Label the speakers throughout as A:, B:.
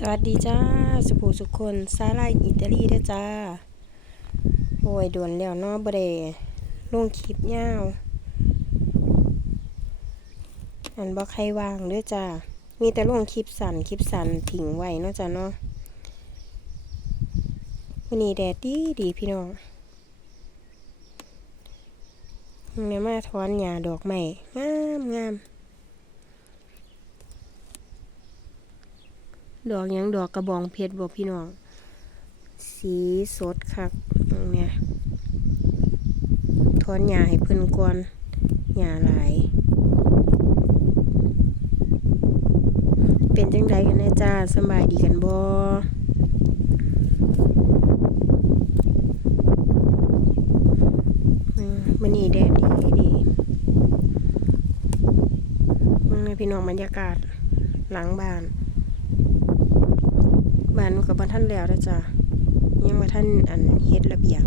A: สวัสดีจ้า สุภูสุคนซาลายอิตาลีด้จ้า โอ้ยด่วนแล้วนาะบ่ได้ลงคลิปยาวอันบ่ใครวางด้อจ้า มีแต่ลงคลิปสั้นคลิปสั้นทิ้งไว้เนาะจ้าเนาะวันนี้แดดดีดีพี่น้องเนี่ยมาถอนหญ้าดอกไม้งามงาม ดอกยังดอกกระบองเพชรบ่พี่น้อง สีสดคักเนี่ยถอนหญ้าให้เพิ่นก่อนหญ้าหลาย เป็นจังไดกันแน่จ้าสบายดีกันบ่อืมมื้อนี้แดดดีดีมึงในพี่น้องบรรยากาศหลังบ้าน กับบ้านท่านแล้วนะจ๊ะยังมาท่านอันเฮ็ดระเบียง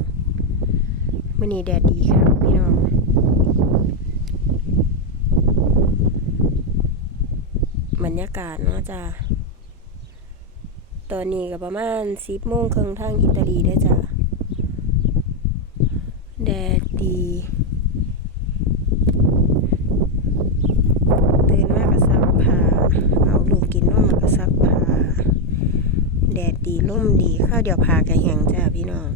A: มื่อนี้แดดดีครับพี่น้องบรรยากาศเนาะจ้ะตอนนี้ก็ประมาณสิบโมงครึ่งทางอิตาลีได้จ้ะแดดดีตื่นมากก็ซักผ้าเอาลูกกินนมมากก็ซักผ้า แดดดีล่มดีข้าวเดียวพากระแหงจ้าพี่น้อง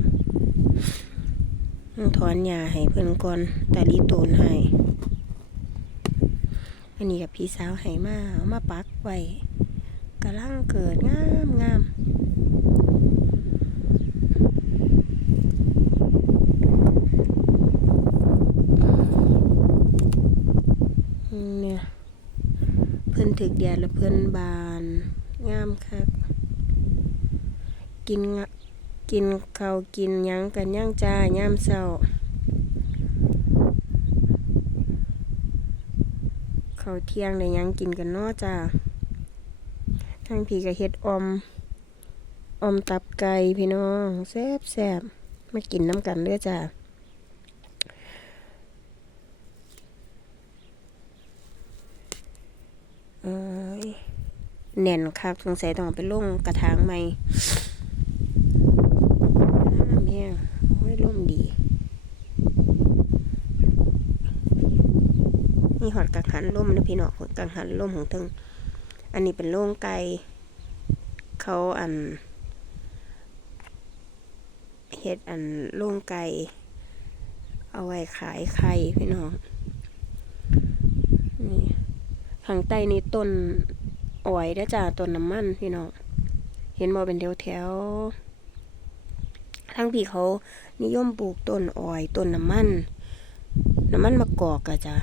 A: ถอนหญ้าให้เพิ่นก่อนตาลีโตนให้อันนี้กับพี่สาวให้มาเอามาปักไว้กำลังเกิดงามงามอืมเนี่ยเพิ่นถึกแดดแล้วเพิ่นบาน งามคัก กินกินข้าวกินหยังกันย่างจ้าย่ามเช้าข้าวเที่ยงได้ยังกินกันนาะจ้าทางพี่ก็เฮ็ดอมอมตับไก่พี่น้องแซ่บแซ่บมากินน้ำกันเด้อจ้าเอ้ยแน่นคักสงสัยต้องไปลงกระถางใหม่ น้ำแห้งโอ้ยลมดี นี่หอดกังหันลมนะพี่น้องหอดกังหันลมของทึงอันนี้เป็นโล่งไก่เขาอันเฮ็ดอันโล่งไก่เอาไว้ขายไข่พี่น้องนี่ข้างใต้นี่ต้นอ้อยเด้จ้าต้นน้ำมันพี่น้องเห็นบ่เป็นแถวแถวทั้งพี่เขานิยมปลูกต้นอ้อยต้นน้ำมัน น้ำมันมะกอกก็จะ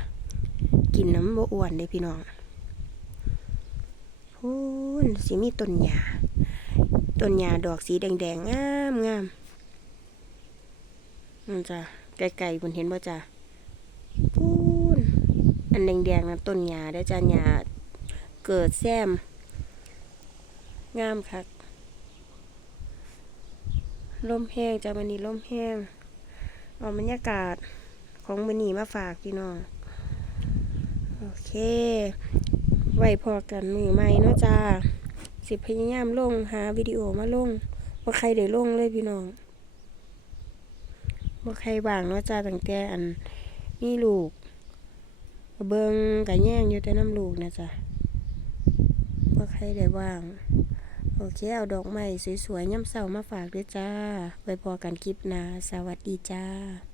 A: กินน้ำบ่อ้วนเด้พี่น้องพูนสิมีต้นหญ้าต้นหญ้าดอกสีแดงๆงามงามนั่นจะไกลๆบนเห็นบ่จ้ะพูนอันแดงๆนะต้นหญ้าได้จ้ะหญ้าเกิดแซม งามคักลมแห้งจ้ามันนี้ลมแห้งเอาบรรยากาศของมันนี้มาฝากพี่น้อง โอเค ไว้พอกันมือใหม่เนาะจ้า สิพยายามลงหาวิดีโอมาลงว่าใครได้ลงเลยพี่น้องว่าใครวางเนาะจ้าตั้งแต่อันมีลูก เบิงกับแย่งอยู่แต่น้ำลูกนะจ้ะว่าใครได้วาง โอเค เอาดอกไม้สวยๆย่ำเสามาฝากด้วยจ้า ไว้พอกันคลิปน้าสวัสดีจ้า